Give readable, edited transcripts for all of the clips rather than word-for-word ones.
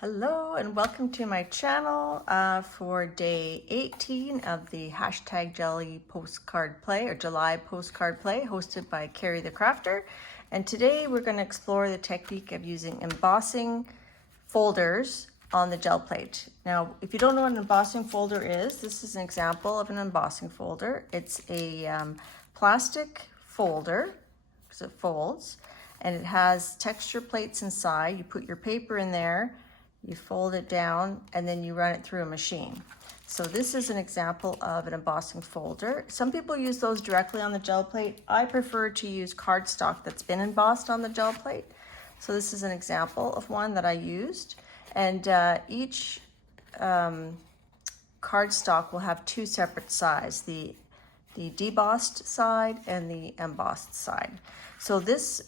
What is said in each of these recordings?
Hello and welcome to my channel for day 18 of the hashtag Jelly Postcard Play or July Postcard Play hosted by Carrie the Crafter. And today we're going to explore the technique of using embossing folders on the gel plate. Now, if you don't know what an embossing folder is, this is an example of an embossing folder. It's a plastic folder because it folds and it has texture plates inside. You put your paper in there, you fold it down, and then you run it through a machine. So this is an example of an embossing folder. Some people use those directly on the gel plate. I prefer to use cardstock that's been embossed on the gel plate. So this is an example of one that I used. And each cardstock will have two separate sides, the debossed side and the embossed side. So this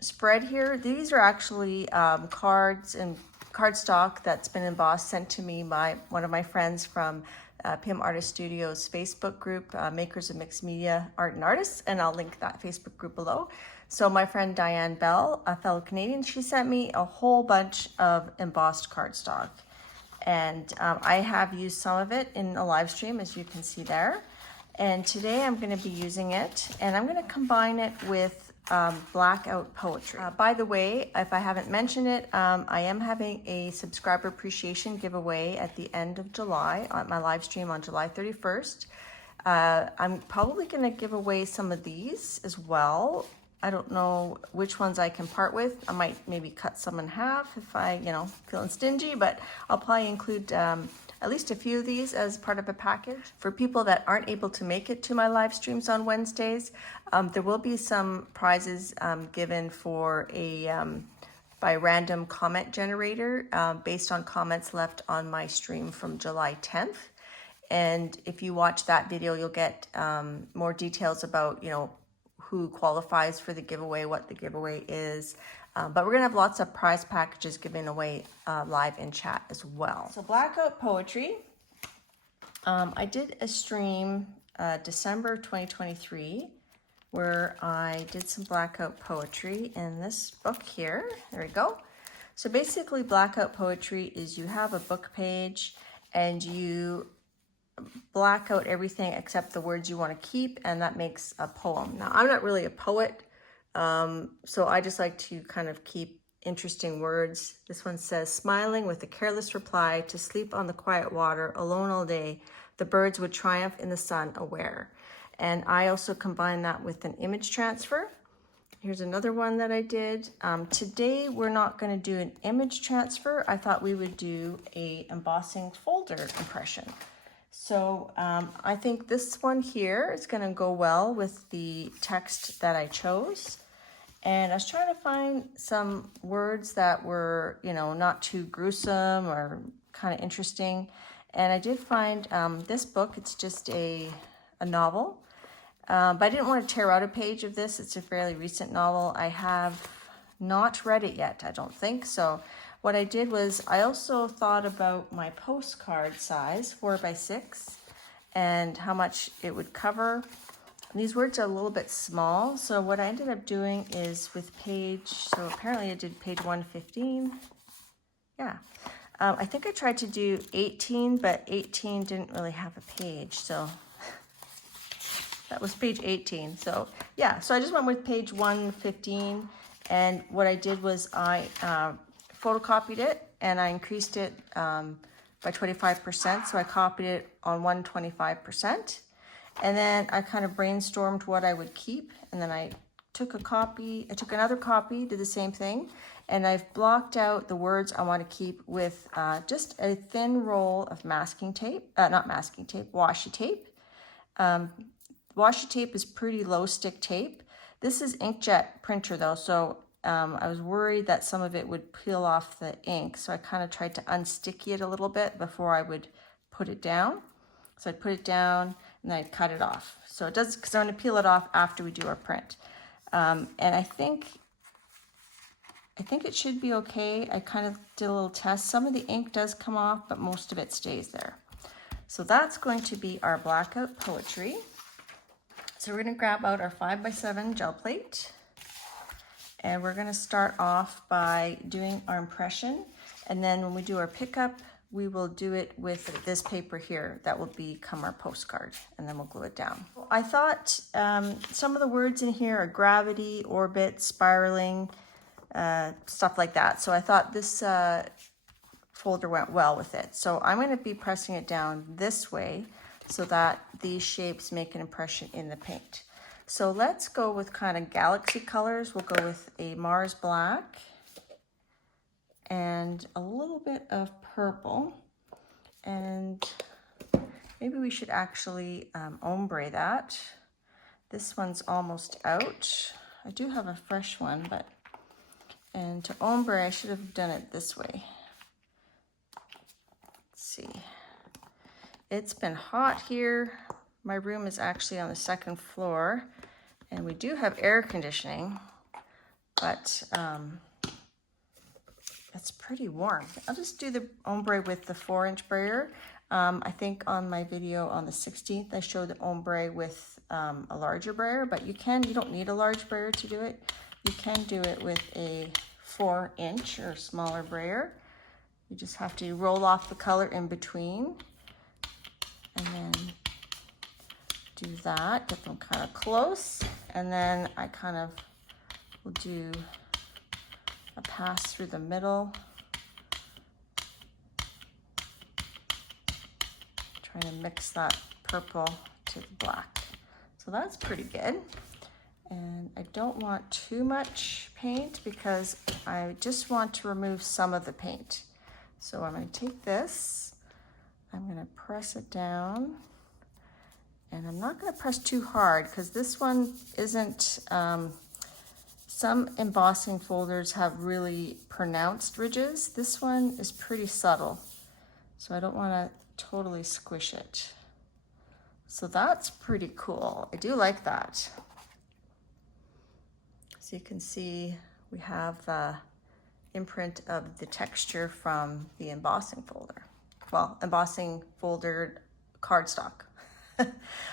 spread here, these are actually cards and cardstock that's been embossed, sent to me by one of my friends from PM Artist Studios Facebook group, Makers of Mixed Media Art and Artists, and I'll link that Facebook group below. So my friend Diane Bell, a fellow Canadian, she sent me a whole bunch of embossed cardstock. And I have used some of it in a live stream, as you can see there. And today I'm going to be using it, and I'm going to combine it with Blackout Poetry. By the way, if I haven't mentioned it, I am having a subscriber appreciation giveaway at the end of July on my live stream on July 31st. I'm probably going to give away some of these as well. I don't know which ones I can part with. I might maybe cut some in half if I, feeling stingy, but I'll probably include at least a few of these as part of a package. For people that aren't able to make it to my live streams on Wednesdays, there will be some prizes given for by random comment generator based on comments left on my stream from July 10th. And if you watch that video, you'll get more details about, who qualifies for the giveaway, what the giveaway is. But we're gonna have lots of prize packages given away live in chat as well. So Blackout Poetry, I did a stream December 2023 where I did some Blackout Poetry in this book here. There we go. So basically Blackout Poetry is you have a book page and you black out everything except the words you want to keep, and that makes a poem. Now, I'm not really a poet, so I just like to kind of keep interesting words. This one says, smiling with a careless reply, to sleep on the quiet water, alone all day, the birds would triumph in the sun, aware. And I also combine that with an image transfer. Here's another one that I did. Today, we're not going to do an image transfer. I thought we would do a embossing folder impression. So I think this one here is going to go well with the text that I chose. And I was trying to find some words that were, not too gruesome or kind of interesting. And I did find this book. It's just a novel. But I didn't want to tear out a page of this. It's a fairly recent novel. I have not read it yet, I don't think. So what I did was I also thought about my postcard size, 4x6, and how much it would cover. These words are a little bit small, so what I ended up doing is with page, so apparently I did page 115. Yeah, I think I tried to do 18, but 18 didn't really have a page, so that was page 18. So yeah, so I just went with page 115, and what I did was I photocopied it and I increased it by 25%. So I copied it on 125%. And then I kind of brainstormed what I would keep. And then I took another copy, did the same thing. And I've blocked out the words I want to keep with just a thin roll of masking tape, washi tape. Washi tape is pretty low stick tape. This is inkjet printer though, so I was worried that some of it would peel off the ink, so I kind of tried to unsticky it a little bit before I would put it down. So I'd put it down and then I'd cut it off. So it does, because I'm going to peel it off after we do our print. And I think it should be okay. I kind of did a little test. Some of the ink does come off, but most of it stays there. So that's going to be our Blackout Poetry. So we're going to grab out our 5x7 gel plate. And we're going to start off by doing our impression. And then when we do our pickup, we will do it with this paper here. That will become our postcard, and then we'll glue it down. I thought some of the words in here are gravity, orbit, spiraling, stuff like that. So I thought this folder went well with it. So I'm going to be pressing it down this way so that these shapes make an impression in the paint. So let's go with kind of galaxy colors. We'll go with a Mars black and a little bit of purple. And maybe we should actually ombre that. This one's almost out. I do have a fresh one, but, and to ombre, I should have done it this way. Let's see. It's been hot here. My room is actually on the second floor, and we do have air conditioning, but it's pretty warm. I'll just do the ombre with the 4-inch brayer. I think on my video on the 16th, I showed the ombre with a larger brayer, but you don't need a large brayer to do it. You can do it with a 4-inch or smaller brayer. You just have to roll off the color in between and then do that, get them kind of close. And then I kind of will do a pass through the middle, trying to mix that purple to the black. So that's pretty good. And I don't want too much paint because I just want to remove some of the paint. So I'm going to take this, I'm going to press it down, and I'm not going to press too hard because this one isn't, some embossing folders have really pronounced ridges. This one is pretty subtle, so I don't want to totally squish it. So that's pretty cool. I do like that. So you can see we have the imprint of the texture from the embossing folder. Well, embossing folder cardstock. All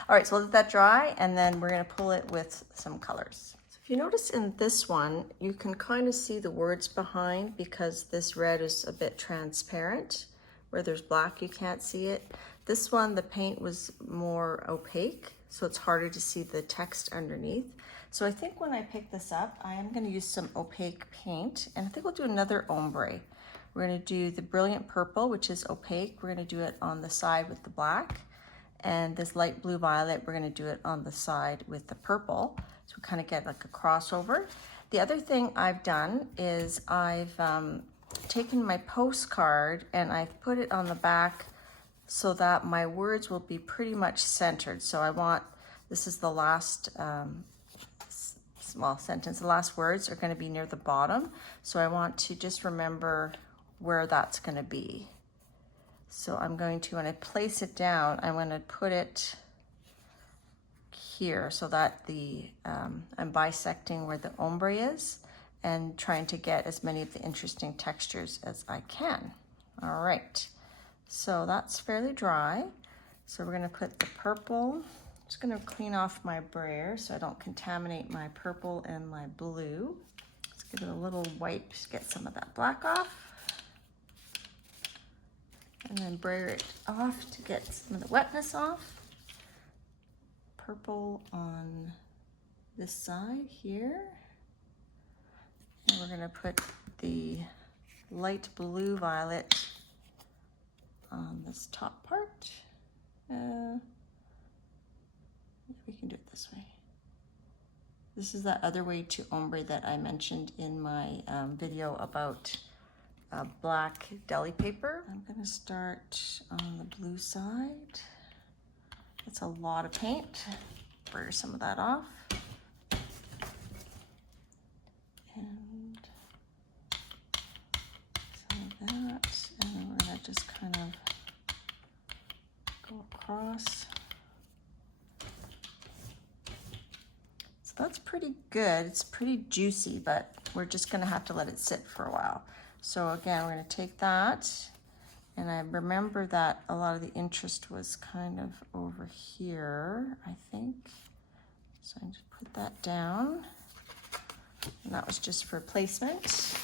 right, so let that dry, and then we're gonna pull it with some colors. So if you notice in this one, you can kind of see the words behind because this red is a bit transparent. Where there's black, you can't see it. This one, the paint was more opaque, so it's harder to see the text underneath. So I think when I pick this up, I am gonna use some opaque paint, and I think we'll do another ombre. We're gonna do the brilliant purple, which is opaque. We're gonna do it on the side with the black. And this light blue violet, we're gonna do it on the side with the purple. So we kind of get like a crossover. The other thing I've done is I've taken my postcard and I've put it on the back so that my words will be pretty much centered. So I want, this is the last small sentence, the last words are gonna be near the bottom. So I want to just remember where that's gonna be. So I'm going to, when I place it down, I'm going to put it here so that the I'm bisecting where the ombre is and trying to get as many of the interesting textures as I can. All right, so that's fairly dry. So we're going to put the purple. Just going to clean off my brayer so I don't contaminate my purple and my blue. Let's give it a little wipe to get some of that black off. And then brayer it off to get some of the wetness off. Purple on this side here. And we're gonna put the light blue violet on this top part. We can do it this way. This is that other way to ombre that I mentioned in my video about black deli paper. I'm gonna start on the blue side. It's a lot of paint. Brayer some of that off. And some of that. And then we're gonna just kind of go across. So that's pretty good. It's pretty juicy, but we're just gonna have to let it sit for a while. So again, we're gonna take that, and I remember that a lot of the interest was kind of over here, I think. So I just put that down, and that was just for placement.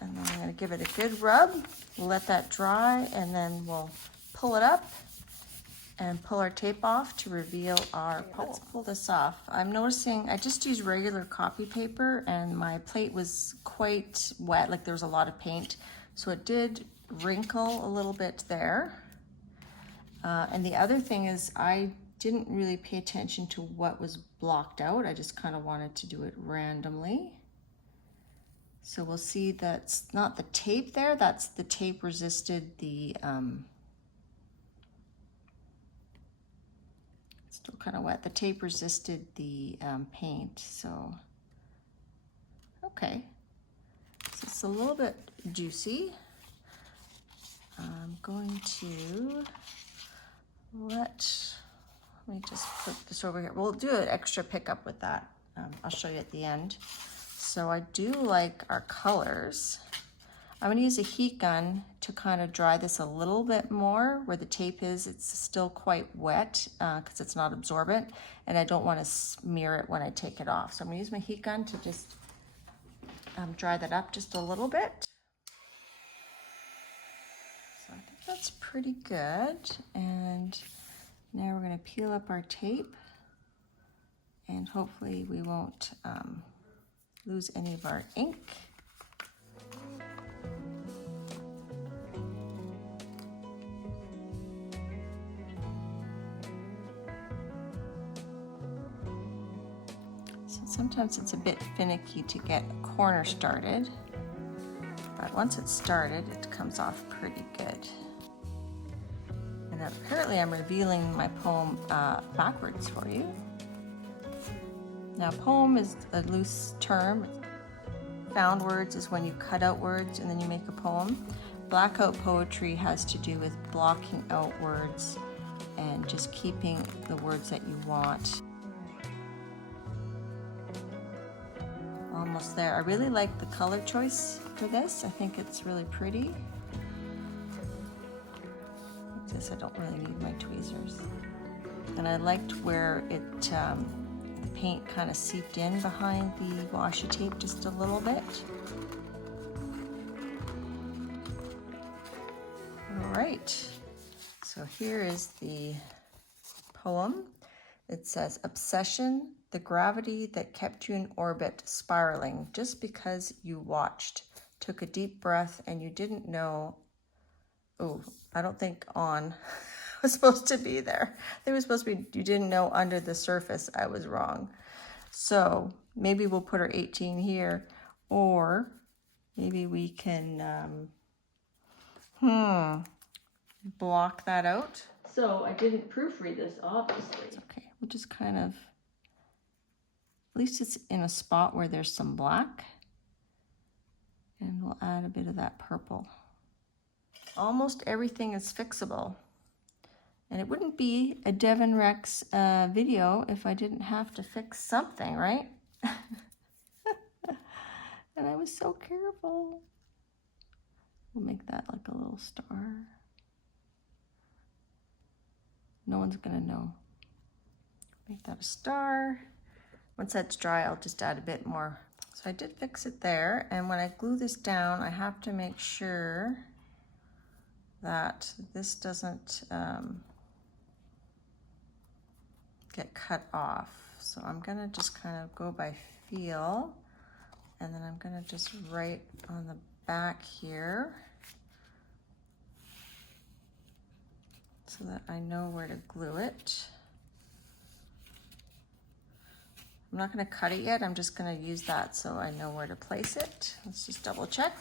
And then I'm going to give it a good rub. We'll let that dry, and then we'll pull it up and pull our tape off to reveal our poem. Let's pull this off. I'm noticing I just used regular copy paper, and my plate was quite wet, like there was a lot of paint. So it did wrinkle a little bit there. And the other thing is I didn't really pay attention to what was blocked out. I just kind of wanted to do it randomly. So we'll see that's not the tape there, that's the tape resisted the, still kind of wet. The tape resisted the paint, so, okay. So it's a little bit juicy. I'm going to let me just put this over here. We'll do an extra pickup with that. I'll show you at the end. So I do like our colors. I'm going to use a heat gun to kind of dry this a little bit more. Where the tape is, it's still quite wet because it's not absorbent, and I don't want to smear it when I take it off. So I'm going to use my heat gun to just dry that up just a little bit. So I think that's pretty good. And now we're going to peel up our tape, and hopefully we won't lose any of our ink. So sometimes it's a bit finicky to get a corner started, but once it's started, it comes off pretty good. And apparently I'm revealing my poem backwards for you. Now, poem is a loose term. Found words is when you cut out words and then you make a poem. Blackout poetry has to do with blocking out words and just keeping the words that you want. Almost there. I really like the color choice for this. I think it's really pretty. Like this, I don't really need my tweezers. And I liked where it the paint kind of seeped in behind the washi tape just a little bit. All right, so here is the poem. It says, obsession, the gravity that kept you in orbit, spiraling, just because you watched, took a deep breath, and you didn't know, oh, I don't think on was supposed to be there. It was supposed to be, you didn't know under the surface. I was wrong. So maybe we'll put our 18 here, or maybe we can, block that out. So I didn't proofread this, obviously. It's okay, we'll just kind of, at least it's in a spot where there's some black, and we'll add a bit of that purple. Almost everything is fixable. And it wouldn't be a Devon Rex video if I didn't have to fix something, right? And I was so careful. We'll make that like a little star. No one's gonna know. Make that a star. Once that's dry, I'll just add a bit more. So I did fix it there, and when I glue this down, I have to make sure that this doesn't get cut off. So I'm gonna just kind of go by feel, and then I'm gonna just write on the back here so that I know where to glue it. I'm not gonna cut it yet, I'm just gonna use that so I know where to place it. Let's just double check.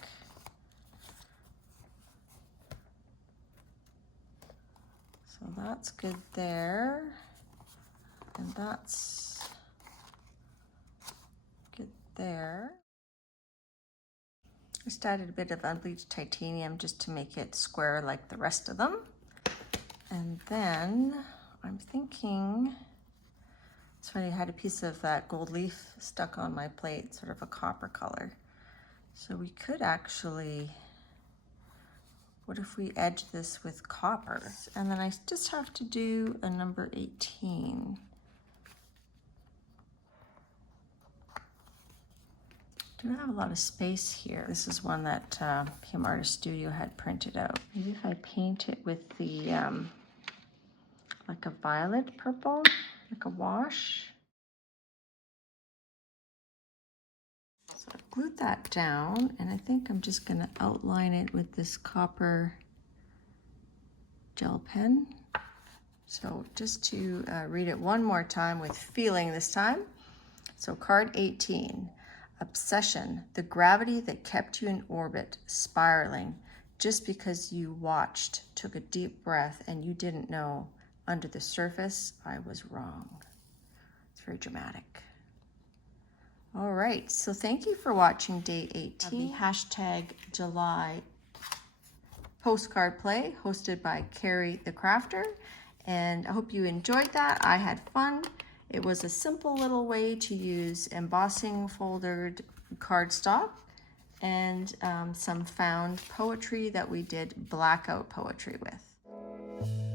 So that's good there. And that's good there. I just added a bit of unbleached titanium just to make it square like the rest of them. And then I'm thinking, it's funny, I had a piece of that gold leaf stuck on my plate, sort of a copper color. So we could actually, what if we edge this with copper? And then I just have to do a number 18. do have a lot of space here. This is one that PM Artist Studio had printed out. Maybe if I paint it with the, like a violet purple, like a wash. So I've glued that down, and I think I'm just gonna outline it with this copper gel pen. So just to read it one more time with feeling this time. So card 18, obsession, the gravity that kept you in orbit, spiraling, just because you watched, took a deep breath, and you didn't know, under the surface, I was wrong. It's very dramatic. All right, so thank you for watching day 18, the hashtag July postcard play hosted by Carrie the Crafter. And I hope you enjoyed that. I had fun. It was a simple little way to use embossing foldered cardstock and some found poetry that we did blackout poetry with.